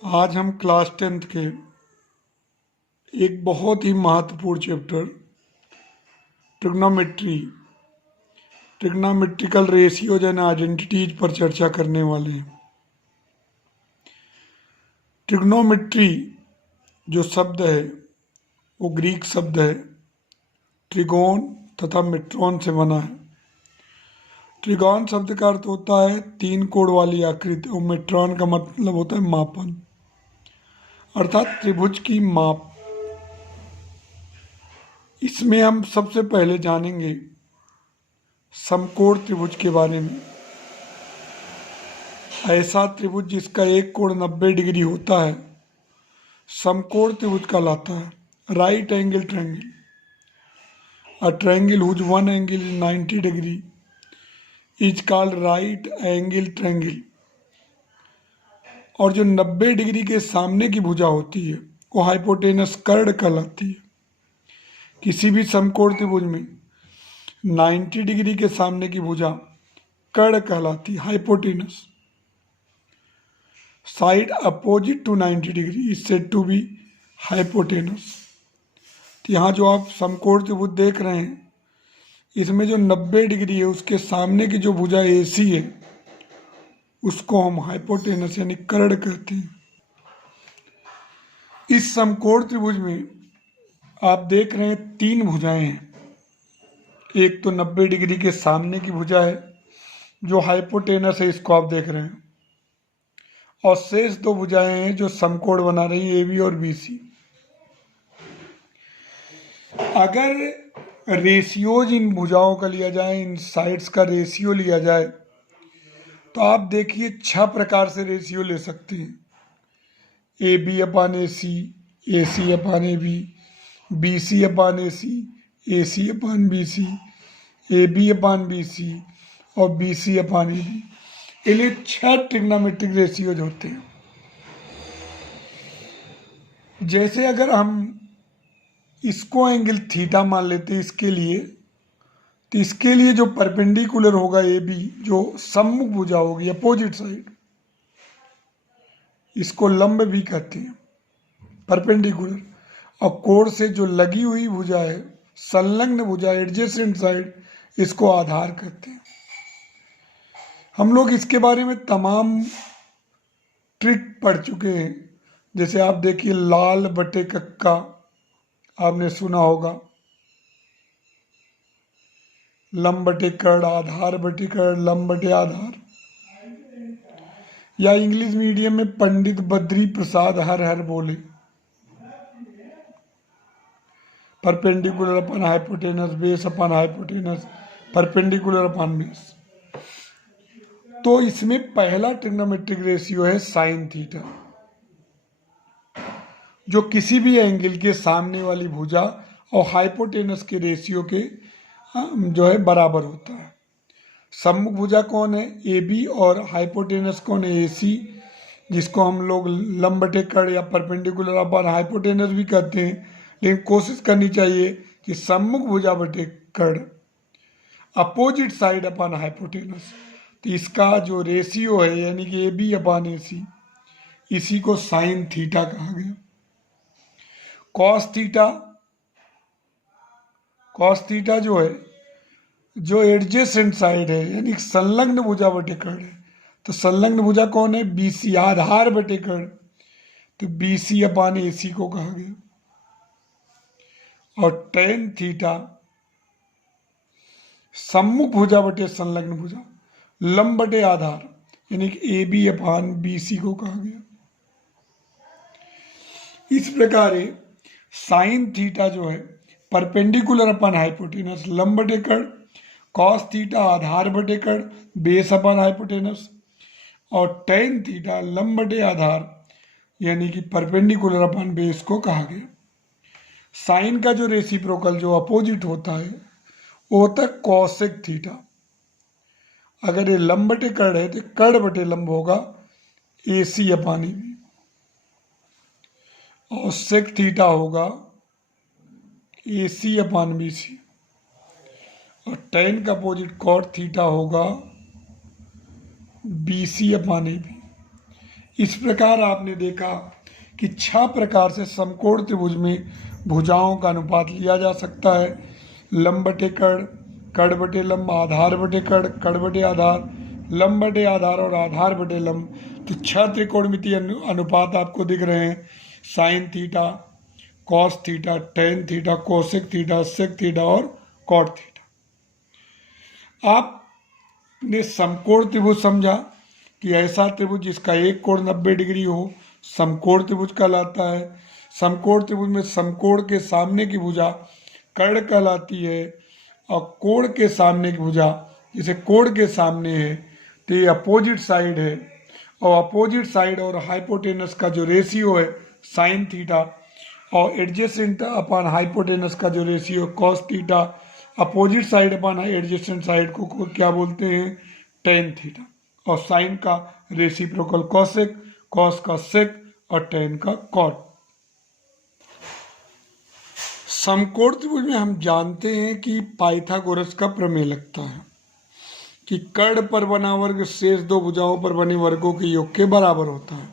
आज हम class 10th के एक बहुत ही महत्वपूर्ण chapter trigonometrical ratios and identities पर चर्चा करने वाले हैं। ट्रिग्नोमेट्री जो शब्द है वो ग्रीक शब्द है, ट्रिगोन तथा मेट्रॉन से बना है। ट्रिगोन शब्द का अर्थ होता है तीन कोण वाली आकृति और मेट्रॉन का मतलब होता है मापन, अर्थात त्रिभुज की माप। इसमें हम सबसे पहले जानेंगे समकोण त्रिभुज के बारे में। ऐसा त्रिभुज जिसका एक कोण 90 डिग्री होता है समकोण त्रिभुज कहलाता है। Right angle triangle, a triangle whose one angle is 90 degree is called right angle triangle. और जो 90 डिग्री के सामने की भुजा होती है वो हाइपोटेनस कर्ण कहलाती है। किसी भी समकोण त्रिभुज में 90 डिग्री के सामने की भुजा कर्ण कहलाती है, hypotenuse. Side opposite to 90 degree is said to be hypotenuse. तो यहाँ जो आप समकोण त्रिभुज देख रहे हैं इसमें जो 90 डिग्री है उसके सामने की जो भुजा AC है उसको हम हाइपोटेनस यानी कर्ण कहते हैं। इस समकोण त्रिभुज में आप देख रहे हैं तीन भुजाएं हैं। एक तो 90 डिग्री के सामने की भुजा है जो हाइपोटेनस है, इसको आप देख रहे हैं, और शेष दो भुजाएं हैं जो समकोण बना रही है, AB और BC। अगर रेशियोज इन भुजाओं का लिया जाए, इन साइड्स का रेशियो लिया जाए तो आप देखिए 6 प्रकार से रेशियो ले सकते हैं। AB/AC, AC/AB, BC/AC, AC/BC, AB/BC और BC/AB। ये लिए 6 ट्रिग्नोमेट्रिक रेशियोज होते हैं। जैसे अगर हम इसको एंगल थीटा मान लेते हैं इसके लिए, तो इसके लिए जो परपेंडिकुलर होगा AB, जो सम्मुख भुजा होगी अपोजिट साइड, इसको लंब भी कहते हैं, परपेंडिकुलर। और कोण से जो लगी हुई भुजा है, संलग्न भुजा, एडजेसेंट साइड, इसको आधार कहते हैं। हम लोग इसके बारे में तमाम ट्रिक पढ़ चुके हैं। जैसे आप देखिए लाल बटे कक्का आपने सुना होगा, लंब बटे कर्ण, आधार बटे कर्ण, लंब बटे आधार, या इंग्लिश मीडियम में पंडित बद्री प्रसाद हर हर बोले, परपेंडिकुलर अपन हाइपोटेनस, बेस अपन हाइपोटेनस, परपेंडिकुलर अपन बेस। तो इसमें पहला ट्रिग्नोमेट्रिक रेशियो है साइन थीटा, जो किसी भी एंगल के सामने वाली भुजा और हाइपोटेनस के रेशियो के जो है बराबर होता है। सम्मुख भुजा कौन है? AB, और हाइपोटेनस कौन है? AC, जिसको हम लोग लंब बटे कर्ण या परपेंडिकुलर अपन हाइपोटेनस भी कहते हैं। लेकिन कोशिश करनी चाहिए कि सम्मुख भुजा बटे कर्ण, अपोजिट साइड अपन हाइपोटेनस। तो इसका जो रेशियो है यानी कि AB/AC, इसी को साइन थीटा कहा गया। कॉस थीटा जो है, जो एडजेसेंट साइड है यानी संलग्न भुजा बटे कर्ण है, तो संलग्न भुजा कौन है? BC, आधार बटे कर्ण, तो BC/AC को कहा गया। और टेन थीटा सम्मुख भुजा बटे संलग्न भुजा, लंब बटे आधार, यानी कि AB/BC को कहा गया। इस प्रकार साइन थीटा जो है परपेंडिकुलर अपन हाइपोटेनस, लंब बटे कर्ण, कॉस थीटा आधार बटे कर्ण, बेस अपन हाइपोटेनस, और टेन थीटा लंब बटे आधार यानी कि परपेंडिकुलर अपन बेस को कहा गया। साइन का जो रेसिप्रोकल जो अपोजिट होता है वो होता है कॉसेक थीटा। अगर ये लंब बटे कर्ण है तो कर्ण बटे लंब होगा AC/AB, और सेक थीटा होगा AC/BC, और टेन का अपोजिट कॉट थीटा होगा BC/AB। इस प्रकार आपने देखा कि 6 प्रकार से समकोण त्रिभुज में भुजाओं का अनुपात लिया जा सकता है। लंब बटे कर्ण, कर्ण बटे लंब, आधार बटे कर्ण, कर्ण बटे आधार, लंब बटे आधार और आधार बटे लंब। तो 6 त्रिकोणमितीय अनुपात आपको दिख रहे हैं, sine theta, cos theta, tan theta, cosec theta, sec theta और कॉट थीटा। आपने समकोण त्रिभुज समझा कि ऐसा त्रिभुज जिसका एक कोण 90 डिग्री हो समकोण त्रिभुज कहलाता है। समकोण त्रिभुज में समकोण के सामने की भुजा कर्ण कहलाती है और कोण के सामने की भुजा, जैसे कोण के सामने है तो ये अपोजिट साइड है, और अपोजिट साइड और हाइपोटेनस का जो रेशियो है साइन थीटा, और एडजेसेंट अपॉन हाइपोटेनस का जो ratio cos theta, opposite side upon adjacent side को क्या बोलते हैं, टेन थीटा, और साइन का रेसिप्रोकल कॉसेक, कॉस का सेक और टेन का कॉट। समकोण त्रिभुज में हम जानते हैं कि पाइथागोरस का प्रमेय लगता है कि कर्ण पर बना वर्ग शेष दो भुजाओं पर बने वर्गों के योग के बराबर होता है।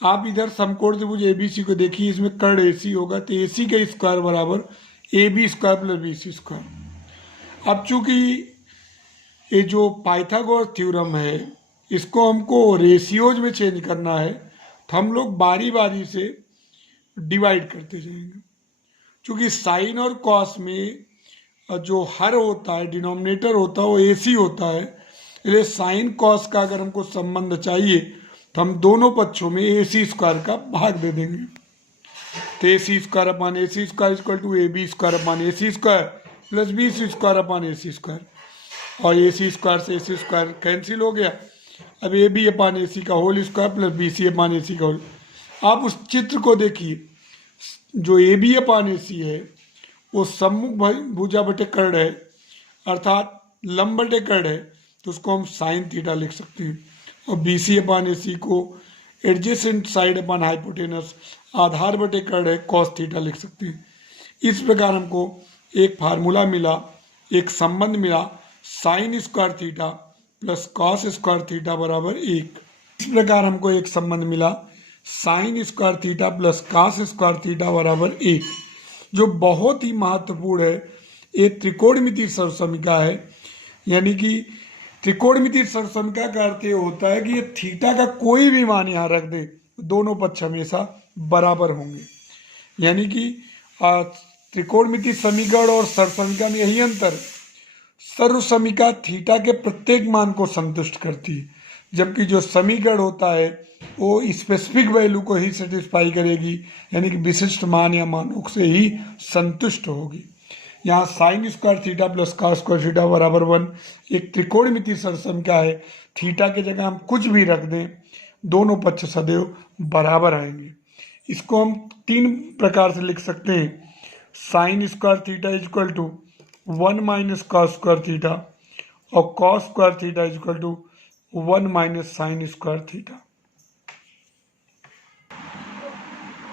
आप इधर समकोण त्रिभुज एबीसी को देखिए, इसमें कर्ण एसी होगा तो एसी का स्क्वायर बराबर A B square plus B C square. अब चूंकि ये जो पाइथागोरस थ्योरम है इसको हमको रेशियोज में चेंज करना है, तो हम लोग बारी बारी से डिवाइड करते जाएंगे। चूंकि साइन और कॉस में जो हर होता है, डिनोमिनेटर होता है वो एसी होता है, इसलिए साइन कॉस का अगर हमको संबंध चाहिए तो हम दोनों पक्षों में ए सी स्क्वायर का भाग दे देंगे। तो A C square upon A C square equal to A B square upon A C square plus B C square upon A C square, और ए सी स्क्वायर से ए सी स्क्वायर कैंसिल हो गया। अब A B upon A C का whole square plus B C upon A C का whole. आप उस चित्र को देखिए, जो ए बी अपान ए सी है वो सम्मुख भुजा बटे कर्ण है, अर्थात लंब बटे कर्ण है, तो उसको हम साइन थीटा लिख सकते हैं, और बी सी अपान ए सी को एडजेसेंट साइड अपान हाइपोटेनस आधार बटे कर्ण है कॉस थीटा लिख सकते हैं। इस प्रकार हमको एक फार्मूला मिला, एक संबंध मिला, sign square theta plus cos square theta बराबर 1। इस प्रकार हमको एक संबंध मिला, sign square theta plus cos square theta बराबर 1, जो बहुत ही महत्वपूर्ण है। एक त्रिकोणमितीय सर्वसमीका है, यानी कि त्रिकोणमितीय सर्वसमीका का अर्थ ये होता है कि ये थीटा का कोई भी मान यहाँ रख दे, दोनों पक्ष हमेशा बराबर होंगे। यानी कि त्रिकोणमितीय समीकरण और सर्वसमीका में यही अंतर, सर्वसमीका थीटा के प्रत्येक मान को संतुष्ट करती है, जबकि जो समीकरण होता है वो स्पेसिफिक वैल्यू को ही सेटिस्फाई करेगी, यानी कि विशिष्ट मान या मानों से ही संतुष्ट होगी। यहाँ sign square theta plus cos square theta बराबर 1 एक त्रिकोणमितीय सर्वसमीका है। थीटा की जगह हम कुछ भी रख दें, दोनों पक्ष सदैव बराबर आएंगे। इसको हम 3 प्रकार से लिख सकते हैं, sine square theta is equal to 1 minus cos square theta, और cos square theta is equal to 1 minus sine square theta.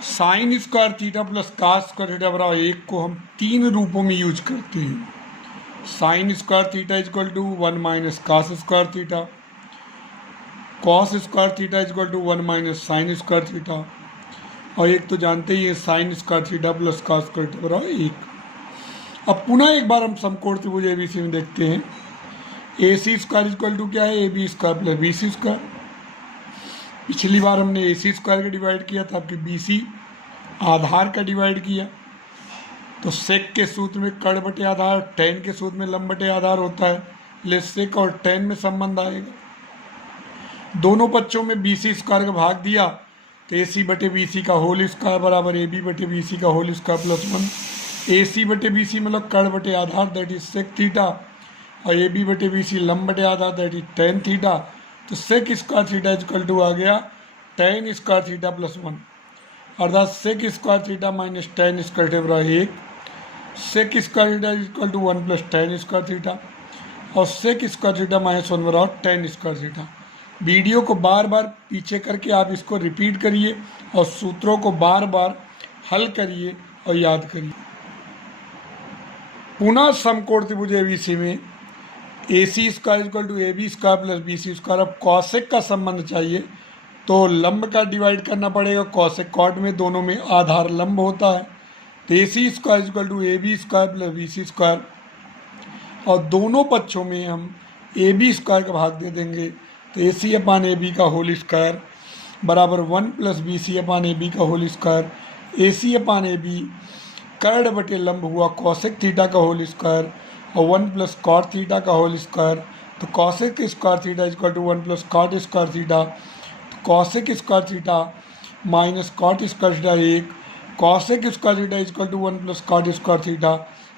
Sine square theta plus cos square theta बराबर 1 को हम 3 रूपों में यूज करते हैं। Sine square theta is equal to 1 minus cos square theta, cos square theta is equal to 1 minus sine square theta, और एक तो जानते ही है sine square theta plus cos square theta बराबर 1। अब पुनः एक बार हम समकोण त्रिभुज एबीसी में देखते हैं। A C square is equal to क्या है, A B square plus B C square. पिछली बार हमने ए सी स्क्वायर का डिवाइड किया था, आपके बी सी आधार का डिवाइड किया, तो सेक के सूत्र में कर्ण बटे आधार, टेन के सूत्र में लंब बटे आधार होता है, इसलिए सेक और टेन में संबंध आएगा। दोनों पक्षों में बी सी स्क्वायर का भाग दिया तो ए सी बटे बी सी का होल स्क्वायर बराबर ए बी बटे बी सी का whole square plus 1। A C बटे बी सी मतलब कर्ण बटे आधार दैट इज सेक थीटा, और ए बी बटे बी सी लंब बटे आधार दैट इज टेन थीटा। तो sec square theta equal to आ गया टेन स्क्वायर थीटा प्लस 1, अर्थात sec square theta minus tan square theta बराबर 1। Sec square theta equal to 1 plus tan square theta, और sec square theta minus 1 बराबर tan square theta. Video को बार बार पीछे करके आप इसको रिपीट करिए और सूत्रों को बार बार हल करिए और याद करिए। पुनः समकोण त्रिभुज एबीसी में A C square equal to A B square plus B C square. अब कॉसेक का संबंध चाहिए तो लंब का डिवाइड करना पड़ेगा कॉसेक कॉट में, दोनों में आधार लंब होता है। तो A C square equal to A B square plus B C square, और दोनों पक्षों में हम ए बी स्क्वायर का भाग दे देंगे। तो A C upon A B का होल स्क्वायर बराबर 1 plus B C upon A B का whole square. A C upon A B कर्ण बटे लंब हुआ कॉसेक थीटा का होल स्क्वायर और 1 प्लस कॉट थीटा का होल स्क्वायर। तो cosec square theta equal to 1 plus cot square theta. तो cosec square theta minus cot square theta 1, cosec square theta equal to 1 plus cot square theta,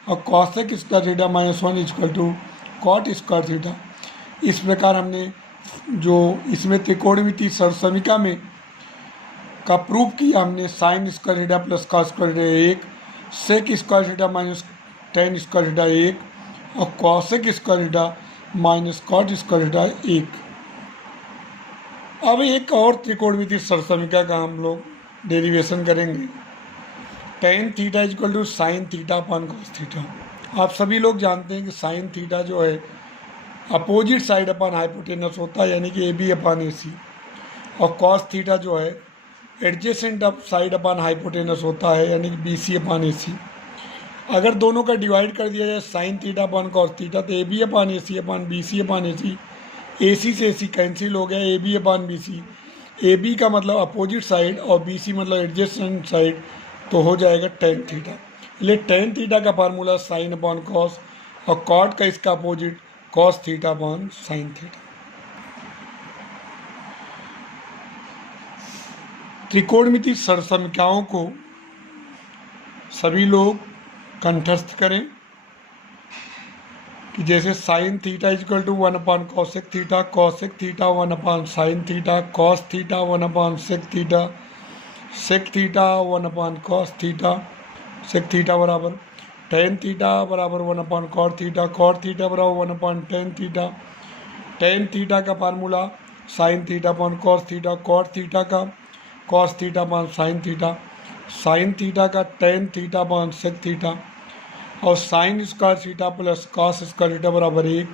और cosec square theta minus 1 equal to cot square theta. इस प्रकार हमने जो इसमें त्रिकोणमिति सरसमिका में का proof किया हमने, sine square theta plus cos square theta 1, sec square theta minus tan square theta 1 और cosec square theta minus cot square theta 1। अब एक और त्रिकोणमिति सरसमिका का हम लोग डेरिवेशन करेंगे। Tan theta equal to sine theta upon cos theta. आप सभी लोग जानते हैं कि साइन थीटा जो है अपोजिट साइड अपॉन हाइपोटेनस होता है, यानी कि ए बी अपॉन ए सी, और कॉस थीटा जो है adjacent up side upon hypotenuse होता है, यानी कि बी सी अपॉन ए सी। अगर दोनों का डिवाइड कर दिया जाए sine theta upon cos theta, तो A B upon A C upon B C upon A C, A C से ए सी कैंसिल हो गया, A B upon B C. A B का मतलब अपोजिट साइड और बी सी मतलब adjacent side, तो हो जाएगा टेन थीटा। इसलिए टेन थीटा का फार्मूला साइन अपॉन कॉस और कॉट का इसका opposite cos theta upon sine theta. त्रिकोणमिति सरसमिकाओं को सभी लोग कंठस्थ करें कि जैसे sine theta equal to 1 upon cosec theta, cosec theta 1 upon sine theta, cos theta 1 upon sec theta, sec theta 1 upon cos theta, sec theta बराबर टेन थीटा बराबर 1 upon cot theta, cot theta बराबर 1 upon tan theta. Tan theta का formula sine theta upon cos theta, cot theta का cos theta upon sine theta, sine theta का tan theta upon sec theta, और sine square theta plus cos square theta बराबर 1।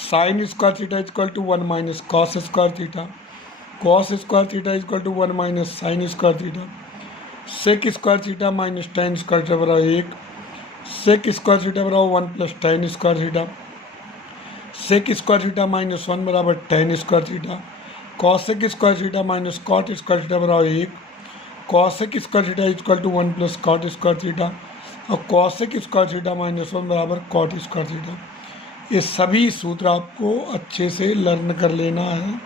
Sine square theta equal to 1 minus cos square theta, cos square theta equal to 1 minus sine square theta, sec square theta minus tan square theta बराबर 1, sec square theta बराबर 1 plus tan square theta, sec square theta minus 1 बराबर tan square theta, cosec square theta minus cot square theta बराबर 1, cosec square theta equal to 1 plus cot square theta, और cosec square theta minus 1 बराबर cot square theta. ये सभी सूत्र आपको अच्छे से लर्न कर लेना है।